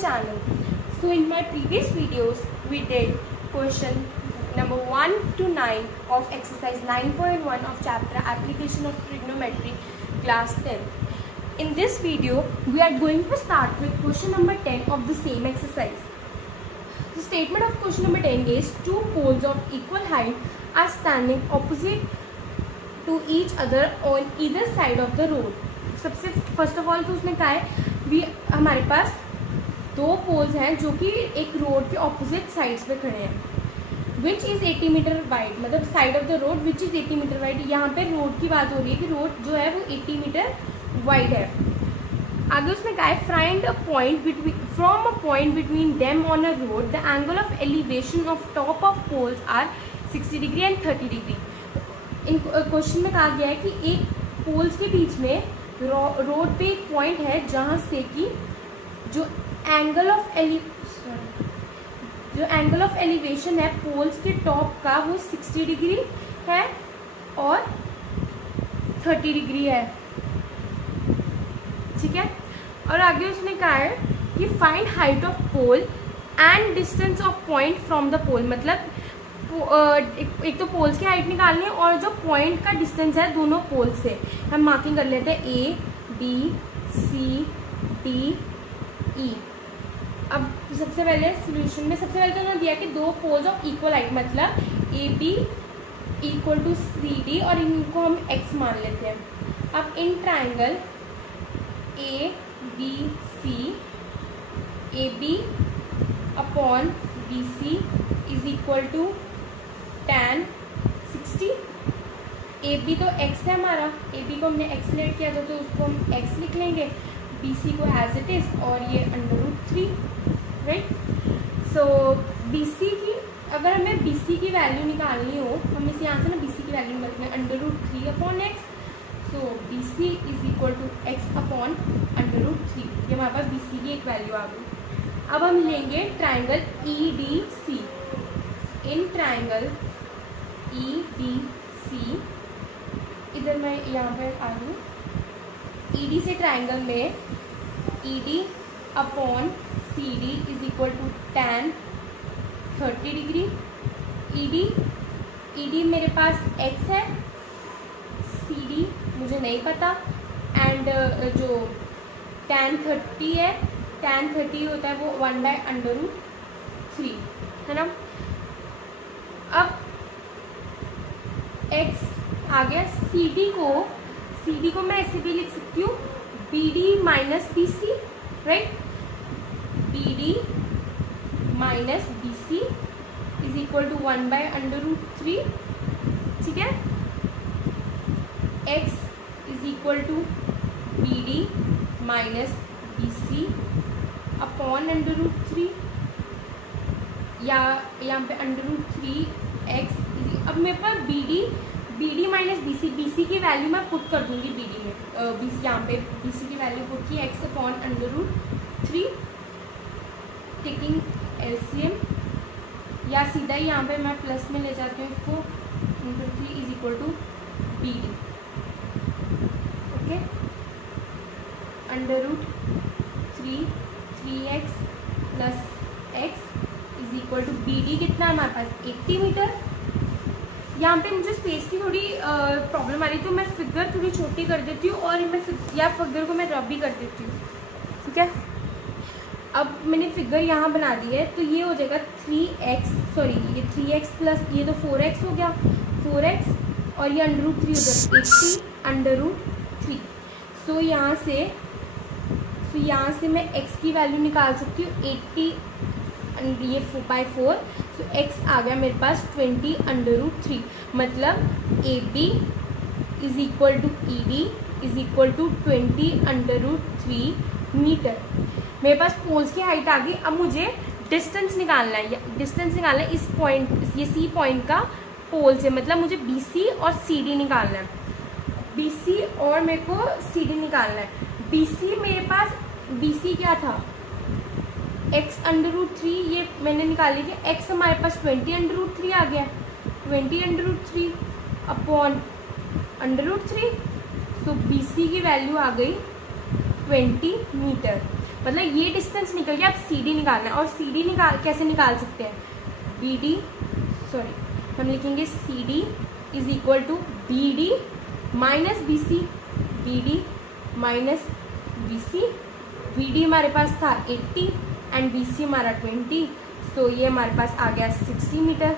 channel. So in my previous videos we did question number 1 to 9 of exercise 9.1 of chapter application of trigonometry class 10. In this video we are going to start with question number 10 of the same exercise. The statement of question number 10 is two poles of equal height are standing opposite to each other on either side of the road. सबसे first of all तो उसने कहा है भी हमारे पास दो poles हैं जो कि एक रोड के ऑपोजिट साइड्स पे खड़े हैं विच इज़ 80 मीटर वाइड, मतलब side of the road which is 80 metre wide. यहाँ पे रोड की बात हो रही है कि रोड जो है वो 80 मीटर वाइड है. आगे उसने कहा है find a point between from a point between them on a road the angle of elevation of top of poles are 60 degree and 30 degree. In question में कहा गया है कि एक पोल्स के बीच में रोड पे एक पॉइंट है जहाँ से कि जो एंगल ऑफ एलिवेशन है पोल्स के टॉप का वो 60 डिग्री है और 30 डिग्री है. ठीक है. और आगे उसने कहा है कि find height of pole and distance of point from the pole, मतलब एक तो पोल्स की हाइट निकालनी है और जो पॉइंट का डिस्टेंस है दोनों पोल से. हम मार्किंग कर लेते हैं A B C D E. अब सबसे पहले सॉल्यूशन में सबसे पहले तो उन्होंने दिया कि दो पोल्स ऑफ इक्वल हाइट, मतलब A B equal to C D और इनको हम एक्स मान लेते हैं. अब in triangle A B C A B upon B C is equal to tan 60. A B तो x है हमारा, ए बी को हमने x लेट किया था तो उसको हम x लिख लेंगे, बी सी को एज इट इज़ और ये √3 राइट. सो बी सी की अगर हमें बी सी की वैल्यू निकालनी हो हम इस यहाँ से ना बी सी की वैल्यू निकालते हैं √3 upon x. So B C is equal to x upon √3. ये हमारे पास बी सी की एक वैल्यू आ गई. अब हम लेंगे triangle E D C. In triangle E D C इधर मैं यहाँ पे आ रही हूँ. ई डी से ट्राइंगल में E D upon C D is equal to tan 30 degree. E D मेरे पास x है, सी डी मुझे नहीं पता एंड जो tan 30 है tan 30 होता है वो 1/√3 है ना. अब x आ गया. सी डी को मैं ऐसे भी लिख सकती हूँ B D minus B C right. B D minus B C is equal to 1/√3. ठीक है. x is equal to B D minus B C upon √3 या यहाँ पे √3x. अब मेरे पास B D minus B C की वैल्यू मैं पुट कर दूंगी बी डी में. बी सी यहाँ पे बी सी की वैल्यू पुट की x अपॉन √3 टेकिंग एलसीएम या सीधा ही यहाँ पे मैं प्लस में ले जाती हूँ इसको √3 is equal to B D. Okay. √3 3x plus x is equal to B D कितना है हमारे पास 80 मीटर. यहाँ पे मुझे स्पेस की थोड़ी प्रॉब्लम आ रही तो मैं फिगर थोड़ी छोटी कर देती हूँ और मैं फिगर को मैं रब भी कर देती हूँ. ठीक है. अब मैंने फिगर यहाँ बना दी है तो ये हो जाएगा 3x प्लस ये तो 4x हो गया 4x और ये √3 हो जाएगा 80 √3. सो यहाँ से मैं x की वैल्यू निकाल सकती हूँ 80 ये 4/4. सो x आ गया मेरे पास 20 √3, मतलब A B is equal to E D is equal to 20 √3 metre. मेरे पास पोल्स की हाइट आ गई. अब मुझे डिस्टेंस निकालना है इस पॉइंट ये सी पॉइंट का पोल से, मतलब मुझे बी सी और सी डी निकालना है. बी सी और मेरे को सी डी निकालना है. बी सी मेरे पास बी सी क्या था x √3 ये मैंने निकाल ली कि x हमारे पास 20 √3 आ गया 20 √3 अपॉन √3. सो बी सी की वैल्यू आ गई 20 मीटर. मतलब ये डिस्टेंस निकल गया, अब CD निकालना है। और CD कैसे निकाल सकते हैं, हम लिखेंगे CD is equal to BD minus BC, BD minus BC। BD हमारे पास था 80 एंड BC हमारा 20, सो ये हमारे पास आ गया 60 मीटर।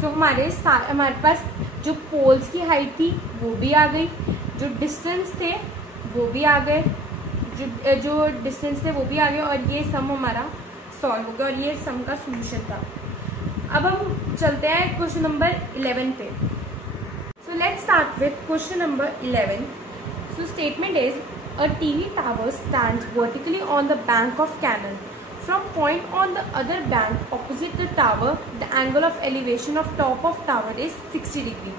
सो हमारे पास जो पोल्स की हाइट थी वो भी आ गई, जो डिस्टेंस थे वो भी आ गए, जो डिस्टेंस थे वो भी आ गए, और ये सम हमारा सॉल्व हो गया, और ये सम का सोल्यूशन था। अब हम चलते हैं क्वेश्चन नंबर 11 पे। So let's start with question number 11। So statement is a TV tower stands vertically on the bank of canal. From point on the other bank opposite the tower, the angle of elevation of top of tower is 60 degree.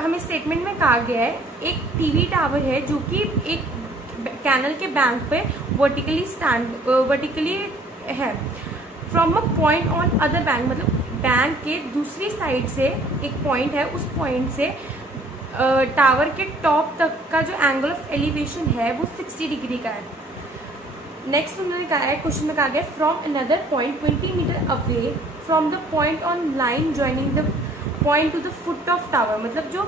हमें statement में कहा गया है एक TV tower है जो कि एक कैनल के बैंक पे वर्टिकली है। From a point on other bank, मतलब बैंक के दूसरी साइड से एक पॉइंट है, उस पॉइंट से टावर के टॉप तक का जो एंगल ऑफ एलिवेशन है वो 60 डिग्री का है। नेक्स्ट उन्होंने कहा है, क्वेश्चन में कहा गया from another point 20 metre away from the point on line joining the point to the foot of tower, मतलब जो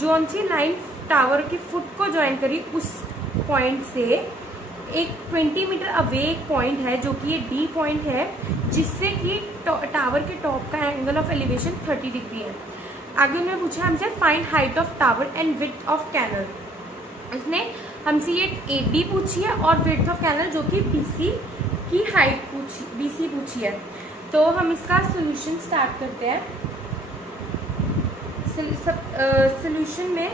कौन सी लाइन टावर की फुट को ज्वाइन करी उस पॉइंट से एक 20 मीटर अवे एक पॉइंट है जो कि ये D पॉइंट है, जिससे कि टावर के टॉप का एंगल ऑफ एलिवेशन 30 डिग्री है। आगे उन्होंने पूछा हमसे find height of tower and width of canal. उसने हमसे ये AB पूछी है और विड्थ ऑफ कैनल जो कि BC की हाइट BC पूछी है। तो हम इसका सोल्यूशन स्टार्ट करते हैं। सोल्यूशन में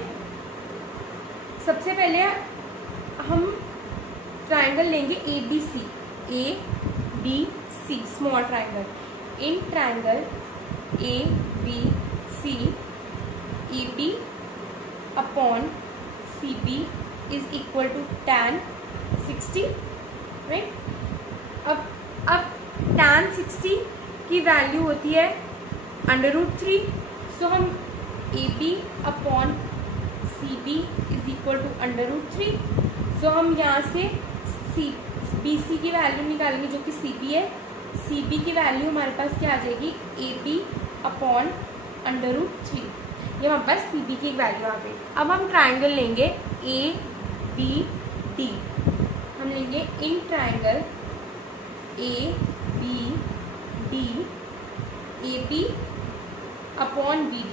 सबसे पहले हम ट्राइंगल लेंगे ABC small triangle. In triangle ABC AB upon CB is equal to tan 60, right. अब tan 60 की वैल्यू होती है √3, सो हम AB upon CB is equal to √3, सो हम यहाँ से BC की वैल्यू निकालेंगे जो कि CB है। CB की वैल्यू हमारे पास क्या आ जाएगी, AB अपॉन √3, ये हमारे पास CB की एक वैल्यू आ गई। अब हम ट्राइंगल लेंगे ABD। हम लेंगे in triangle ABD AB upon BD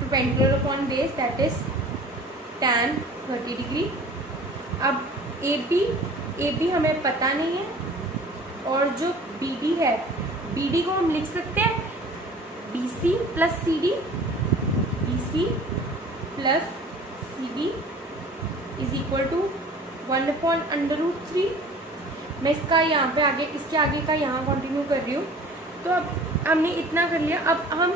perpendicular upon base that is tan 30 degree. अब AB हमें पता नहीं है, और जो BD है BD को हम लिख सकते हैं BC plus CD, BC plus CB is equal to 1/√3। मैं इसका यहाँ पे आगे इसके आगे का यहाँ कंटिन्यू कर रही हूँ। तो अब हमने इतना कर लिया। अब हम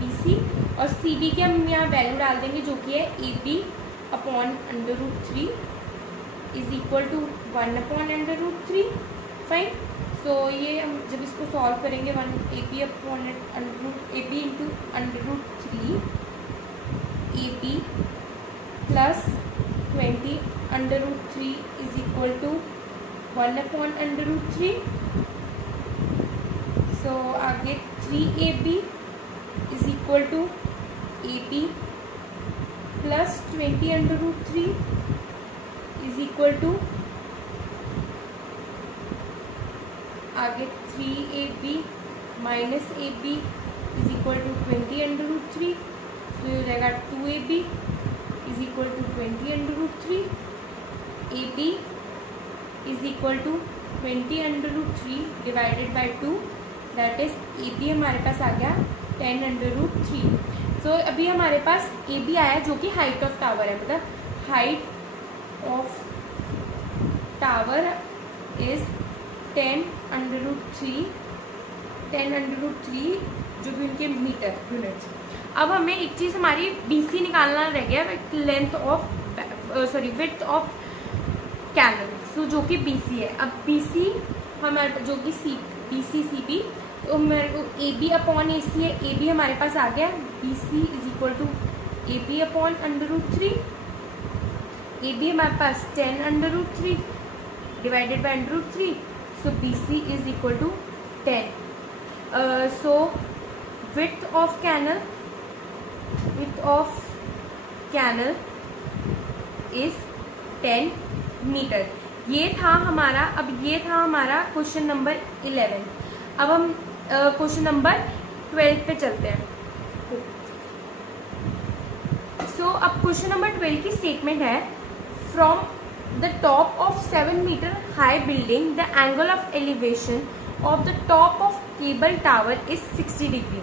BC और CB की हम यहाँ वैल्यू डाल देंगे जो कि है AB upon √3 is equal to 1/√3। Fine. So ये हम जब इसको सॉल्व करेंगे AB upon AB into √3 AB plus 20/√3 is equal to 1/√3। So आगे 3AB is equal to AB plus 20/√3 is equal to आगे 3AB minus AB is equal to 20/√3, तो ये हो जाएगा 2AB is equal to 20/√3। AB is equal to 20/√3 divided by 2, that is AB हमारे पास आ गया 10/√3। तो अभी हमारे पास AB आया जो कि हाइट ऑफ टावर है, मतलब हाइट ऑफ टावर इज 10/√3 जो भी उनके मीटर यूनिट्स। अब हमें एक चीज़ हमारी BC निकालना रह गया, length of width of canal, so जो कि BC है। अब BC हमारे जो कि BC CB, तो मेरे को AB अपॉन AC है, AB हमारे पास आ गया BC is equal to AB upon √3, A B हमारे पास 10√3 divided by √3, so B C is equal to 10. So width of canal is 10 metre. ये था हमारा क्वेश्चन नंबर 11. अब हम क्वेश्चन नंबर 12 पे चलते हैं. सो अब क्वेश्चन नंबर 12 की स्टेटमेंट है, from the top of 7 metre high building the angle of elevation of the top of cable tower is 60 degree.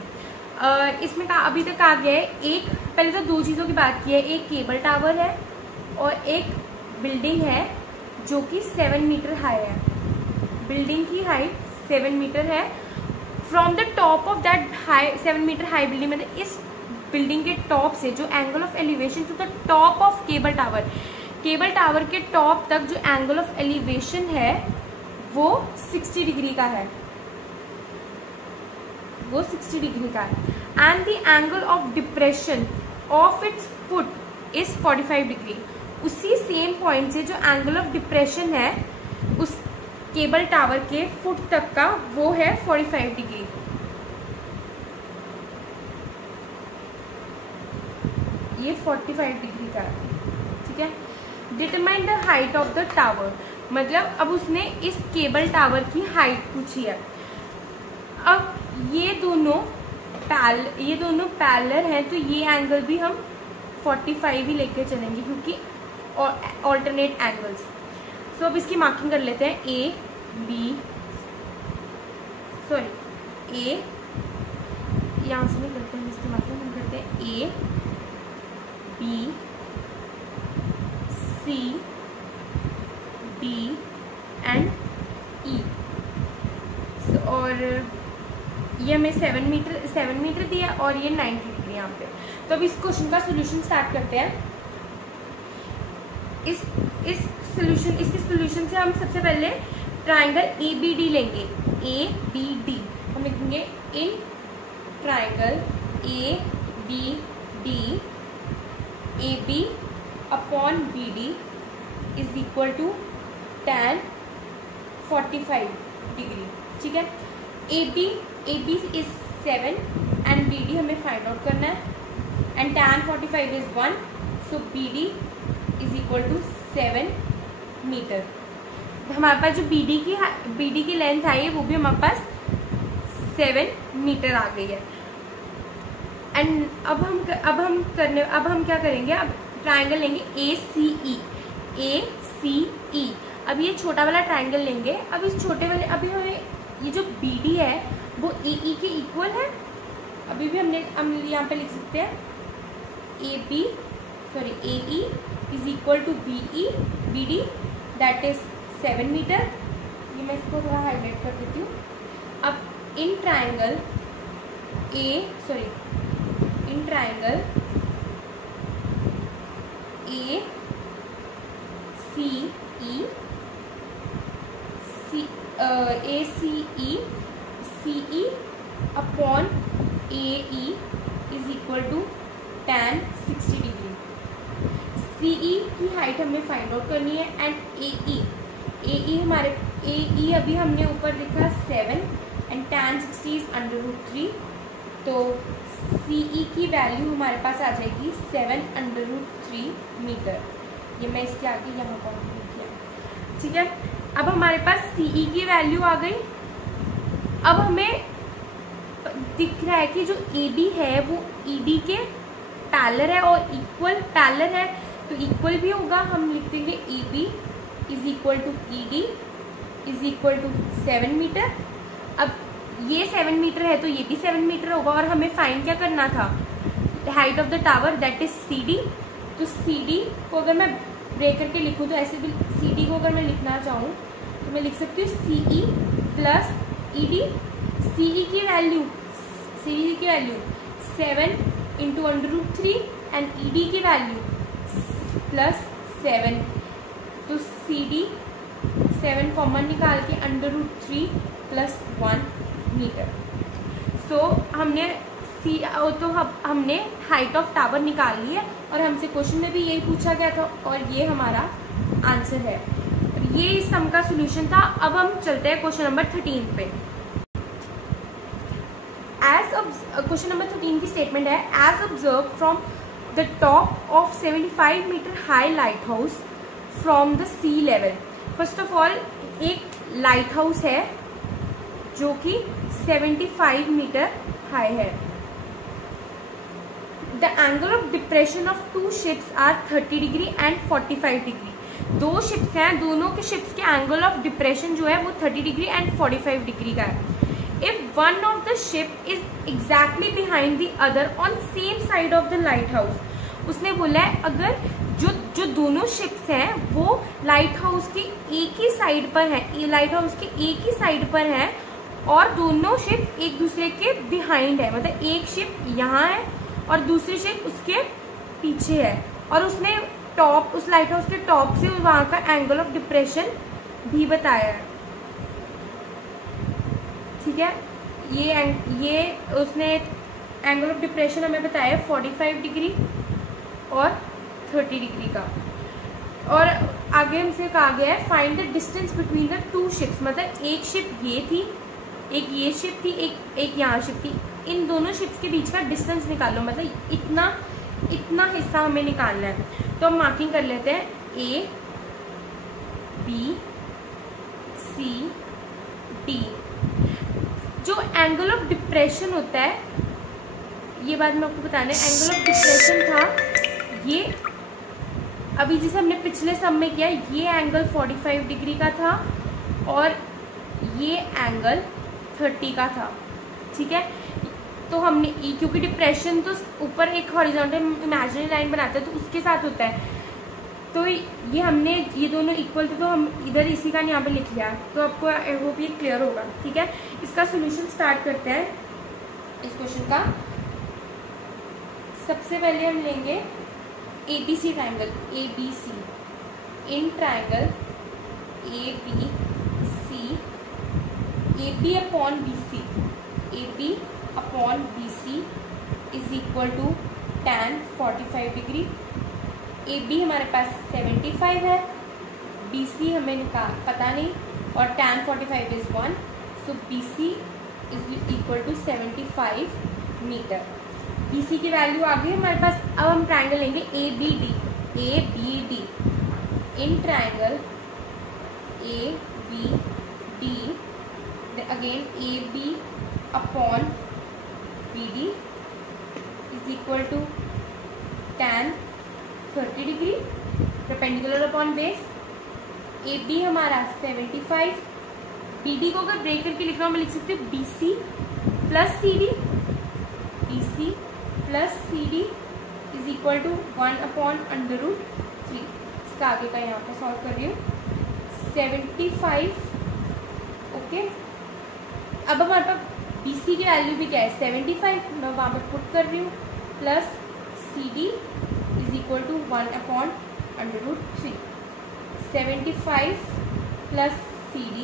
इसमें अभी तक आ गया है, एक पहले तो दो चीज़ों की बात की है, एक केबल टावर है और एक बिल्डिंग है जो कि 7 मीटर हाई है. बिल्डिंग की हाइट 7 मीटर है. From the top of that 7 metre high building, मतलब इस बिल्डिंग के टॉप से जो angle of elevation to the top of cable tower के टॉप तक जो एंगल ऑफ एलिवेशन है वो 60 डिग्री का है. And the angle of depression of its foot is 45 degree. उसी सेम पॉइंट से जो एंगल ऑफ डिप्रेशन है उस केबल टावर के फुट तक का वो है 45 डिग्री. ये 45 डिग्री का है. ठीक है. Determine the height of the tower, मतलब अब उसने इस केबल टावर की हाइट पूछी है. अब ये दोनों पैरेलल हैं, तो ये एंगल भी हम 45 ही लेके चलेंगे क्योंकि ऑल्टरनेट एंगल्स. सो अब इसकी मार्किंग कर लेते हैं. ए यहाँ से नहीं करते हैं, इसकी मार्किंग हम करते हैं A B C D and E. और ये हमें 7 मीटर दिया और ये 90 डिग्री यहाँ पे. तो अब इस क्वेश्चन का सोल्यूशन स्टार्ट करते हैं. इसके सोल्यूशन से हम सबसे पहले ट्राइंगल ABD लेंगे. ABD हम लिखेंगे in triangle ABD AB upon BD is equal to tan 45 degree. ठीक है. AB इज 7 एंड BD हमें फाइंड आउट करना है. And tan 45 is 1, so BD is equal to 7 metre. हमारे पास जो BD की लेंथ आई है वो भी हमारे पास 7 मीटर आ गई है. एंड अब हम क्या करेंगे, अब ट्राइंगल लेंगे ACE. अब ये छोटा वाला ट्राइंगल लेंगे. अब इस छोटे वाले अभी हमें ये जो BD है वो AE के इक्वल है. अभी भी हम यहाँ पे लिख सकते हैं AE is equal to BD that is 7 metre. ये मैं इसको थोड़ा हाईलाइट कर देती हूँ. अब in triangle ACE upon AE is equal to tan 60 degree. CE की हाइट हमें फाइंड आउट करनी है. एंड AE अभी हमने ऊपर लिखा 7 एंड tan 60 इज √3. तो CE की वैल्यू हमारे पास आ जाएगी 7√3 मीटर. ये मैं इसके आगे यहाँ पर किया. ठीक है. अब हमारे पास CE की वैल्यू आ गई. अब हमें दिख रहा है कि जो AB है वो ED के पैरेलल है और पैरेलल है, तो इक्वल भी होगा. हम लिख देंगे AB is equal to ED is equal to 7 metre. अब ये 7 मीटर है तो ये भी 7 मीटर होगा. और हमें फाइंड क्या करना था, height of the tower that is CD. तो CD को अगर मैं ब्रेक करके लिखूँ तो ऐसे भी CD को अगर मैं लिखना चाहूँ तो मैं लिख सकती हूँ CE प्लस ED. CE की वैल्यू 7 इंटू √3 एंड ED की वैल्यू प्लस 7. तो CD 7 कॉमन निकाल के √3 प्लस 1 मीटर. सो हमने तो हमने हाइट ऑफ टावर निकाल ली है और हमसे क्वेश्चन में भी यही पूछा गया था और ये हमारा आंसर है। ये इस सम का सोल्यूशन था। अब हम चलते हैं क्वेश्चन नंबर 13 पे। क्वेश्चन नंबर 13 की स्टेटमेंट है, as observe from the top of 75 metre high lighthouse from the sea level. First of all एक लाइट हाउस है जो कि 75 मीटर हाई है। The angle of depression of two ships are 30 degree and 45 degree. दो ships हैं, दोनों के ships के एंगल ऑफ डिप्रेशन जो है वो 30 डिग्री एंड 45 डिग्री का है। If one of the ship is exactly behind the other on same side of the light house. उसने बोला है अगर जो दोनों शिप्स हैं वो लाइट हाउस की एक ही साइड पर है, लाइट हाउस की एक ही साइड पर है और दोनों शिप एक दूसरे के बिहाइंड है, मतलब एक शिप यहाँ है और दूसरी शिप उसके पीछे है और उसने टॉप, उस लाइट हाउस के टॉप से वहां का एंगल ऑफ डिप्रेशन भी बताया है। ठीक है, ये उसने एंगल ऑफ डिप्रेशन हमें बताया है 45 डिग्री और 30 डिग्री का। और आगे हमसे कहा गया है find the distance between the two ships, मतलब एक शिप ये थी, एक ये शिप थी, एक यहाँ शिप थी, इन दोनों शिप्स के बीच का डिस्टेंस निकालो, मतलब इतना हिस्सा हमें निकालना है। तो हम मार्किंग कर लेते हैं A, B, C, D। जो एंगल ऑफ डिप्रेशन होता है, ये बात मैं आपको बताने, एंगल ऑफ डिप्रेशन था ये अभी जिसे हमने पिछले सम में किया, ये एंगल 45 डिग्री का था और ये एंगल 30 का था। ठीक है, तो हमने क्योंकि डिप्रेशन तो ऊपर एक हॉरिजॉन्टल इमेजिनरी लाइन बनाता है तो उसके साथ होता है, तो ये हमने ये दोनों इक्वल थे तो हम इधर इसी का यहाँ पे लिख लिया, तो आपको आई होप ये क्लियर होगा। ठीक है, इसका सोल्यूशन स्टार्ट करते हैं इस क्वेश्चन का। सबसे पहले हम लेंगे ABC triangle, ABC in triangle ABC, AB upon BC, AB upon BC is equal to tan 45 degree. AB हमारे पास 75 है, BC हमें पता नहीं और tan 45 is 1, so BC is equal to 75 metre. BC की वैल्यू आ गई हमारे पास। अब हम ट्राइंगल लेंगे ABD, ABD in triangle ABD again AB upon BD is equal to tan 30 degree perpendicular upon base. AB हमारा 75, BD को अगर ब्रेक करके लिखना हो मैं लिख सकती हूँ BC plus CD, BC plus CD is equal to 1 upon √3। इसका आगे का यहाँ पर सॉल्व कर रही हूँ 75। ओके, अब हमारे पास BC की वैल्यू भी क्या है 75, मैं वहाँ पर पुट कर रही हूँ plus CD is equal to 1 upon √3। 75 plus CD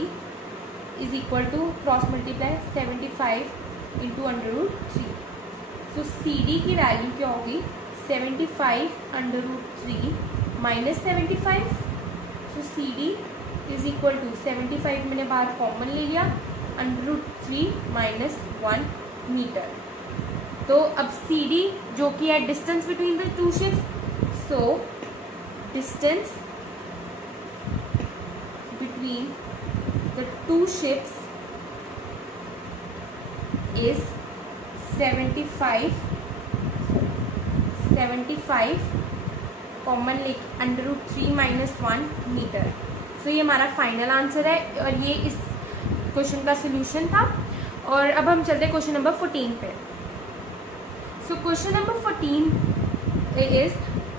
is equal to cross multiply 75 into √3। तो CD की वैल्यू क्या होगी 75 √3 minus 75। So CD is equal to 75 मैंने बाहर कॉमन ले लिया √3 माइनस 1 मीटर। तो अब CD जो कि है distance between the two ships, so distance between the two ships is 75 common लेक √3 माइनस 1 मीटर। सो ये हमारा फाइनल आंसर है और ये इस क्वेश्चन का सोल्यूशन था। और अब हम चलते हैं क्वेश्चन नंबर 14 पे। So question number 14 is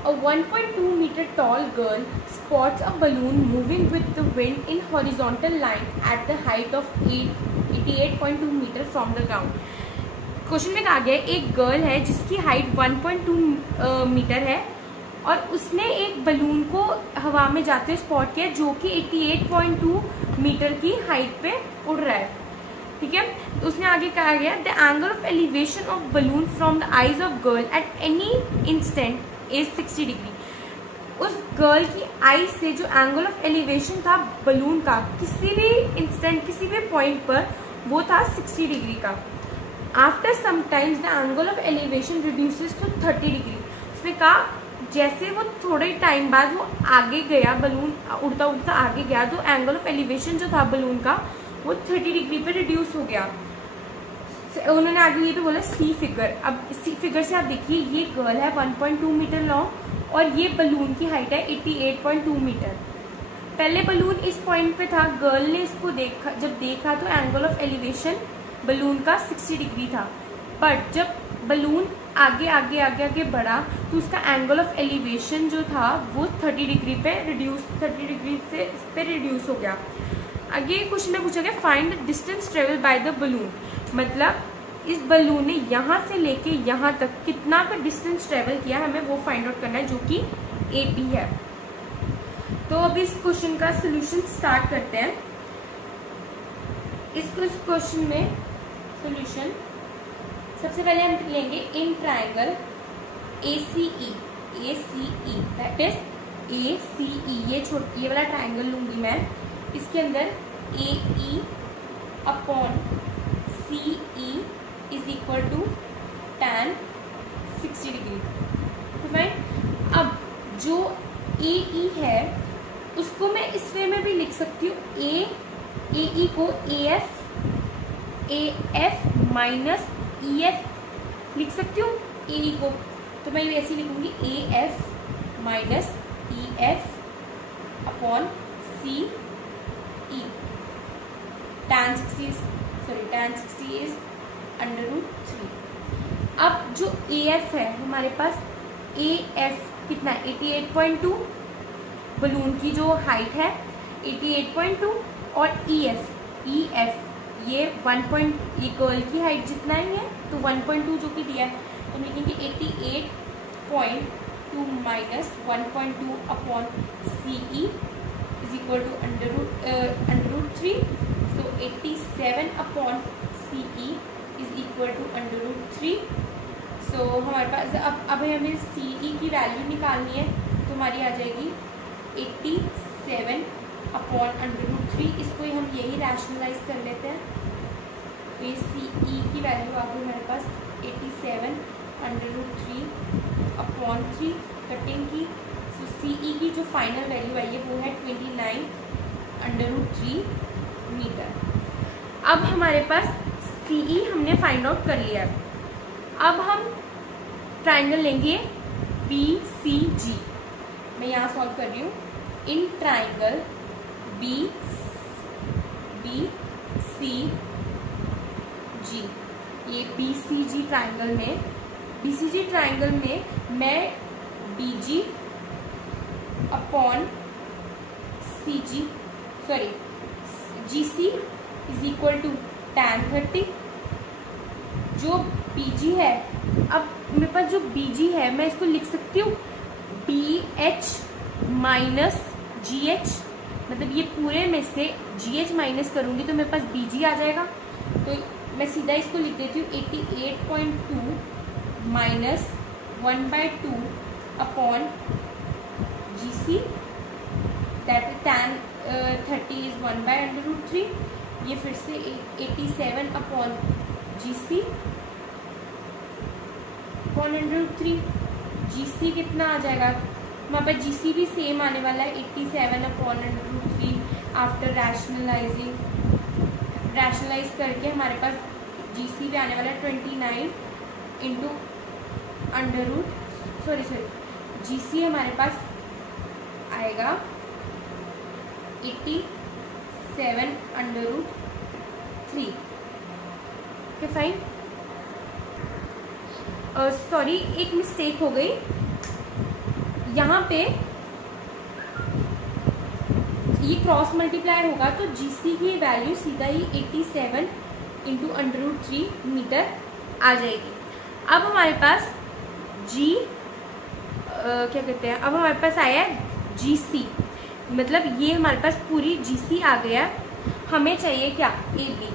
a 1.2 meter tall girl spots a balloon moving with the wind in horizontal line at the height of 88.2 meter from the ground। Question में कहा गया एक गर्ल है जिसकी हाइट 1.2 मीटर है और उसने एक बलून को हवा में जाते हुए स्पॉट किया जो कि 88.2 मीटर की हाइट पे उड़ रहा है। ठीक है, उसने आगे कहा गया the angle of elevation of balloon from the eyes of girl at any instant is 60 degree. उस गर्ल की आई से जो एंगल ऑफ एलिवेशन था बलून का किसी भी इंस्टेंट किसी भी पॉइंट पर वो था 60 डिग्री का। After some times the angle of elevation reduces to 30 degree. उसने कहा जैसे वो थोड़े टाइम बाद वो आगे गया, बलून उड़ता उड़ता आगे गया, तो एंगल ऑफ एलिवेशन जो था बलून का वो 30 डिग्री पे रिड्यूस हो गया। उन्होंने आगे ये भी बोला सी फिगर। अब सी फिगर से आप देखिए ये गर्ल है 1.2 मीटर लॉन्ग और ये बलून की हाइट है 88.2 मीटर। पहले बलून इस पॉइंट पे था, गर्ल ने इसको देखा, जब देखा तो एंगल ऑफ एलिवेशन बलून का 60 डिग्री था, बट जब बलून आगे आगे आगे आगे बढ़ा तो उसका एंगल ऑफ एलिवेशन जो था वो 30 डिग्री पे रिड्यूस हो गया। आगे क्वेश्चन में पूछा गया find the distance travel by the balloon, मतलब इस बलून ने यहाँ से लेके यहाँ तक कितना का डिस्टेंस ट्रेवल किया, हमें वो फाइंड आउट करना है जो कि AP है। तो अब इस क्वेश्चन का सोल्यूशन स्टार्ट करते हैं। इस क्वेश्चन में सोल्यूशन सबसे पहले हम लेंगे in triangle ACE that is ACE, ये वाला ट्राइंगल लूंगी मैं। इसके अंदर AE upon CE is equal to tan 60 degree. तो फाइन, अब जो AE है उसको मैं इस वे में भी लिख सकती हूँ, AE को AF माइनस EF लिख सकती हूँ AE को, तो मैं ये ऐसी लिखूंगी AF minus EF upon CE। tan 60 is √3। अब जो AF है हमारे पास, AF कितना है 88.2, बलून की जो हाइट है 88.2, और EF ये 1. ये गर्ल की हाइट जितना ही है तो 1.2 जो कि दिया है, तो हम लिखेंगे 88.2 minus 1.2 upon CE is equal to √3। So 87 upon CE is equal to √3। So हमारे पास अब हमें CE की वैल्यू निकालनी है, तो हमारी आ जाएगी 87 अपॉन √3। इसको हम यही रैशनलाइज कर लेते हैं, तो ये CE की वैल्यू आ गई हमारे पास 87 √3 अपॉन 3 कटिंग की। सो CE की जो फाइनल वैल्यू आई है वो है 29 √3 मीटर। अब हमारे पास CE हमने फाइंड आउट कर लिया है। अब हम ट्राइंगल लेंगे BCG। मैं यहाँ सॉल्व कर रही हूँ। इन ट्राइंगल BCG, ये BCG ट्राइंगल में मैं BG upon GC is equal to tan 30। जो BG है, अब मेरे पास जो BG है मैं इसको लिख सकती हूँ BH माइनस GH, मतलब ये पूरे में से GH माइनस करूँगी तो मेरे पास BG आ जाएगा। तो मैं सीधा इसको लिख देती हूँ 88.2 minus 1/2 upon GC that tan 30 is 1/√3। ये फिर से 87 अपॉन GC अपॉन √3। GC कितना आ जाएगा, हमारे पास GC भी सेम आने वाला है 87 अपॉन √3। आफ्टर रैशनलाइज करके हमारे पास GC भी आने वाला है 29 इंटू GC हमारे पास आएगा 87 √3। Okay fine. सॉरी, एक मिस्टेक हो गई यहाँ पे, ये क्रॉस मल्टीप्लाई होगा तो GC की वैल्यू सीधा ही 87 इंटू √3 मीटर आ जाएगी। अब हमारे पास क्या कहते हैं, अब हमारे पास आया है GC, मतलब ये हमारे पास पूरी GC आ गया। हमें चाहिए क्या, AB।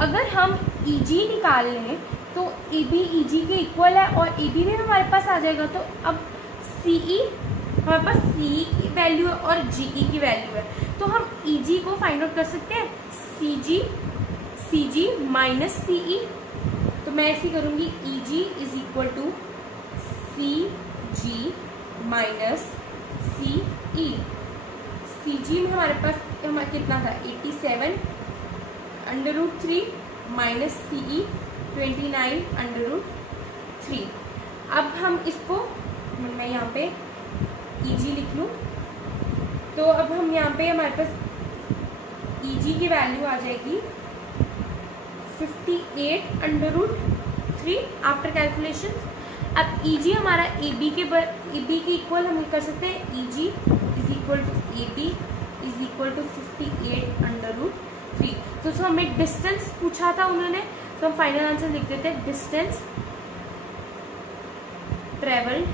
अगर हम EG निकाल लें तो EB EG के इक्वल है और EB भी हमारे पास आ जाएगा। तो अब CE हमारे पास CE की वैल्यू है और GE की वैल्यू है, तो हम EG को फाइंड आउट कर सकते हैं CG माइनस CE। तो मैं ऐसे करूँगी EG is equal to CG minus CE। CG में हमारे पास कितना था 87√3 माइनस CE 29√3। अब हम इसको मैं यहाँ पे EG लिख लूँ, तो अब हम यहाँ पे हमारे पास EG की वैल्यू आ जाएगी 58√3 आफ्टर कैलकुलेशन। अब EG हमारा AB के इक्वल हम कर सकते हैं, EG is equal to AB is equal to 58√3। तो हमें डिस्टेंस पूछा था उन्होंने, तो हम फाइनल आंसर लिख देते हैं distance travelled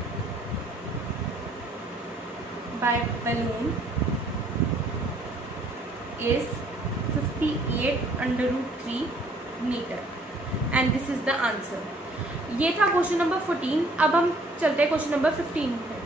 by balloon is 58√3 metre and this is the answer. ये था क्वेश्चन नंबर 14। अब हम चलते हैं क्वेश्चन नंबर 15 में।